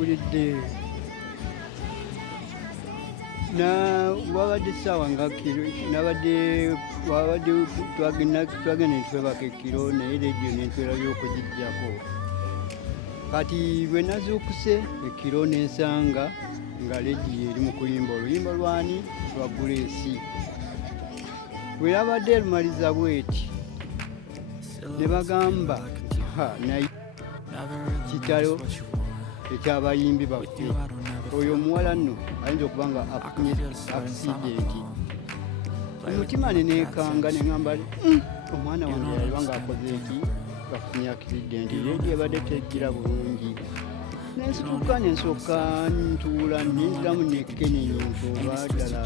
Ulidde na wabadde ssaawa nga kiro nabadde twagenda ne twebaka ekiro naye leediyo ne ntwerabya okugiggyako. Kati bwe nazuukuse ekiro ne nsanga nga leediyo eri mu kuyimba oluyimba lwani lwa Grace. Bwe yabadde erumaliza bweti ne bagamba naye kitalo ekyabayimbi baffe oyo omuwala nno ayinza okuba nga afunye akisidenti. Omutima ne neekanga ne ŋŋamba omwana wange yaliba ng'akoze eki gafunye akisidenti, leediyo ebadde tejjira bulungi. Nensituka nensooka ntuula nenziramu nekkenenyi nti oba ddala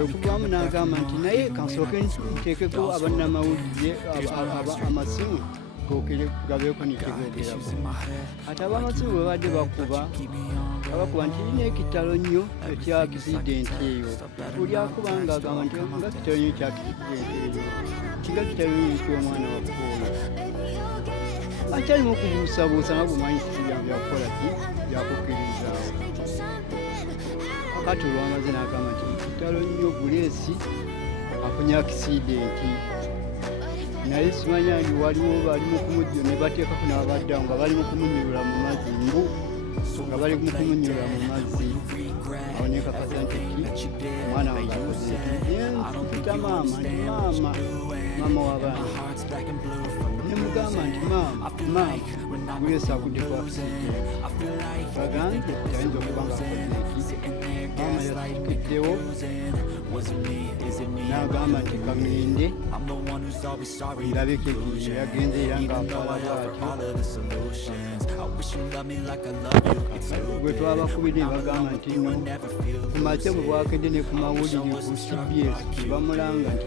okuvamu n'agamba nti naye kansooke nteekeko abannamawulire amasimu gookere gabeeko nekigoogerako. Ate ab'amasimu bwe badde bakuba nti lina ekitalo nnyo ekya akisidenti eyo. Buli akuba ng'agamba nti nga kitalo nnyo ekya akisidenti eyo kiga kitalo nnyo eky'omwana wakkoola. Akyalimu okubuusabuusa nga bumanyi kisiya byakukola ki byakukirizaawo. Akati olwamaze n'agamba nti kitalo nnyo Grace afunye akisidenti. Naye simanya nti waliwo bali mu kumujjo ne bateekako n'abaddawo nga bali mu kumunyulula mu mazzi nga bali mu kumunyulula mu mazzi. Awo nekakasa nti omwana wange akoze mpita maama nti maama w'abaana ne mugamba nti maama Grace agudde ku akisidenti. Bagambye tayinza okuba nga akoze eki. Maama yasukiddewo n'agamba nti kagende ndabeko ekiyo yagenze era ng'akola bw'atyo. Bwe twabakubidde ne bagamba nti no ku makya bwe bwakedde ne ku mawulire ku CBS ne bamulanga nti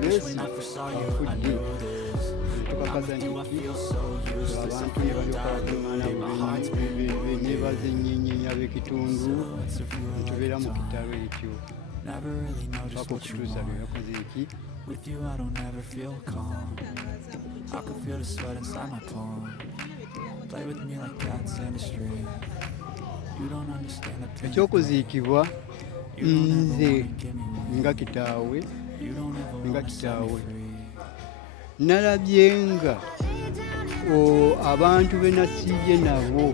Grace afudde. Tukakaza nti abantu ne balyoka bakuŋŋaana beneebaza ennyenyenya b'ekitundu ntubeera mu kitalo ekyo paka okutuusa bye yakoze eki. Ekyokuziikibwa nze nga kitaawe nalabye nga abantu be nasiibye nabo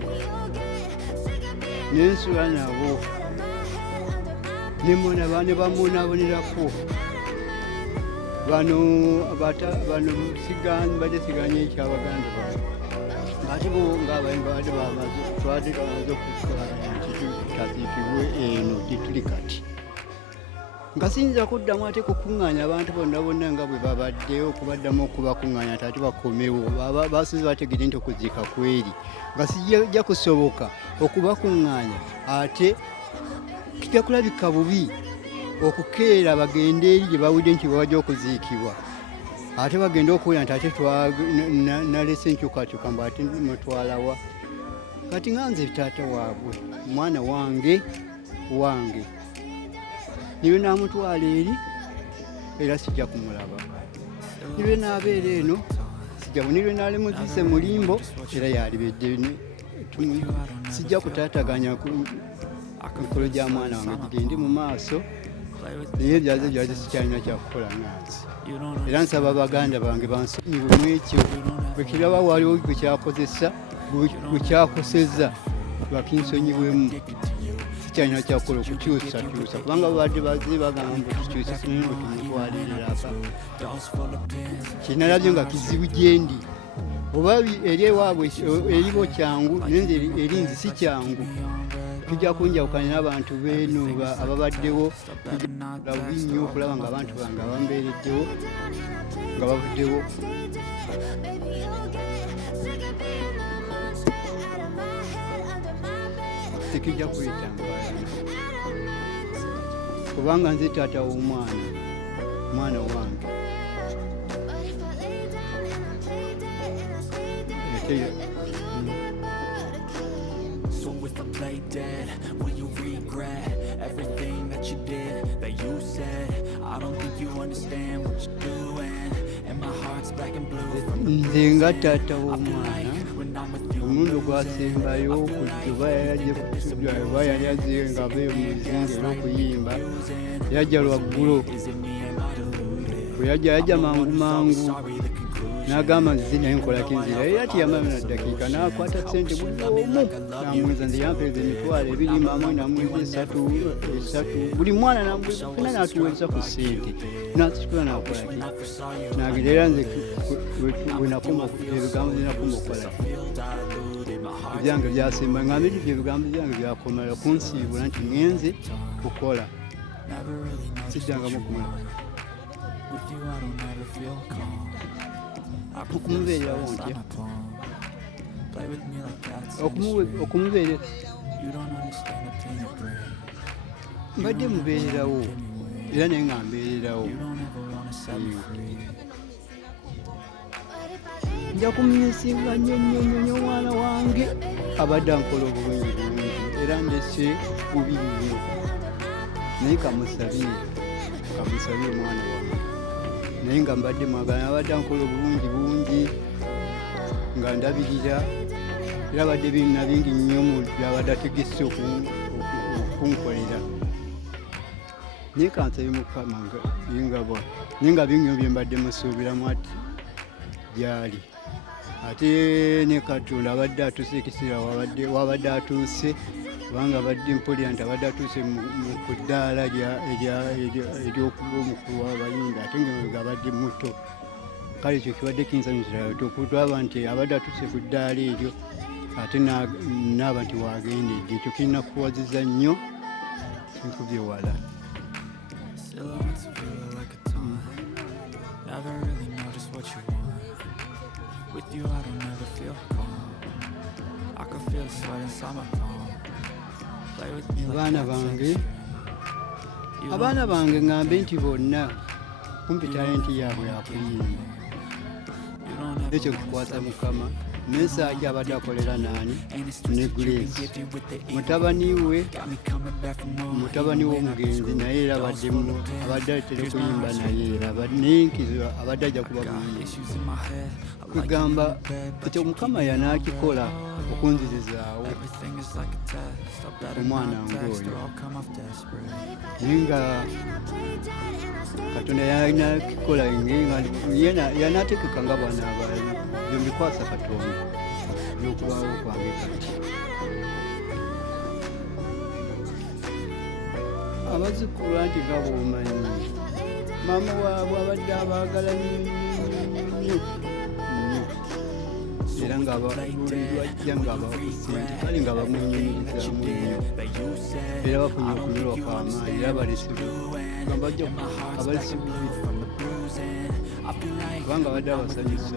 nensula nabo ne bamubonerako bano badde siganye ekyabaganda baabwe ate bo ng'abayimba badde bamaze okukola kitaziikibwe eno gye tuli kati. Nga siyinza kuddamu ate kukuŋŋaanya abantu bonna nga bwe babaddeyo okubaddamu okubakuŋŋaanya ate bakomewo basinze bategedde nti okuziika kweri nga sijja kusoboka okubakuŋŋaanya ate kijja kulabika bubi okukeera bagende eri gye bawudde nti bwabajja okuziikibwa ate bagenda okuwulira nti ate nalese enkyukakyuka mbu ate mutwalawa. Kati nga nze taata waabwe omwana wange niwe naamutwala eri era sijja kumulaba. Niwe naabeera eno sijja niwe naalemuziise mulimbo era yalibedde. Sijja kutaataganya mikolo gya mwana wange gigende mu maaso naye byaze sikyalina kyakukola nansi. Era nsaba baganda bange bansonyiwe mu ekyo bwe kiraba waliwo gwe kyakozesa gwe kyakoseza bakinsonyiwemu. Sikyalina kyakukola okukyusa kubanga babadde bazze bagamba mbu tukyusa sinene bwe tumutwalirira aba. Kyenalabye nga kizibu gyendi oba eri ewaabwe eribo kyangu naye nze eri nzi si kyangu. Tujja kunjawukanya n'abantu beeno ababaddewo bubi nnyo okulaba nga abantu bange abambeereddewo nga bavuddewo. Tekijja kwetangala kubanga nze taata w'omwana wange. So if I play dead, will you regret everything that you did, that you said? I don't think you understand what you're doing, and my heart's black and blue from nze nga taata w'omwana omulundi ogwasembayo kuba yali azze nga ava mu bizinga okuyimba yajja lwaggulo bwe yajja mangu n'agamba nze naye nkolako enzira era tiyamayo na ddakiika n'akwata sente buli omu n'amuweza nze yampeeza emitwalo 2 maama n'amuweza 3 buli mwana fena n'atuweereza ku sente n'asitula n'akolaki n'agenda era nze ebigambo zinakoma okukolaki ebyange byasemba nga mbiri ebigambo byange byakomala kunsiibula nti ngenze kukola sijjangamu okumulaba okumubeererawo ntya okumubeerera mbadde mubeererawo era naye nga mbeererawo nja kumyesinga nnyo omwana wange abadde ankola obulungi era ndese bubi nnyo naye kamusabire omwana wange naye nga mbadde mwagala abadde ankola obulungi bungi nga ndabirira era abadde birina bingi nnyo mu byabadde ategese okunkolera naye kansabe Mukama naye nga bingi bye mbadde musuubiramu ati gyali ate ne Katonda abadde atuuse ekiseera wabadde atuuse kubanga abadde mpulira nti abadde atuuse ku ddaala ery'okuba omukulu w'abayimbi ate nga abadde muto kale ekyo kibadde kinsanyusira okutwaba nti abadde atuuse ku ddaala eryo ate naaba nti waagendedde ekyo kirina kuwaziza nnyo nkubye wala With you, I don't ever feel calm. I can feel the sweat inside my palm. Play with me like abaana bange ngambe nti bonna kumpi talenti yaabwe yakuyimba ekyo kukwasa Mukama Mesaaji abadde akolera nani ne Grace mutabani w'omugenzi naye era abadde atera kuyimba naye era nenkizo abadde ajja kuba mulungi kugamba ekyo Mukama yanakikola okunzizizaawo omwana ng'oyo naye nga Katonda yanakikola yanaategeka nga bwana abaali byo mbikwasa Katonda by'okulwawo kwange kati abazzukulu nti nga bw'omanyi maama waabwe abadde abaagala nnyo era nga lwajja ng'abasente kale nga bamwenyumirizaamu nnyo era bafunye okunyolwa kw'amaanyi era bajja abalisibuzi kubanga badde abasanyusa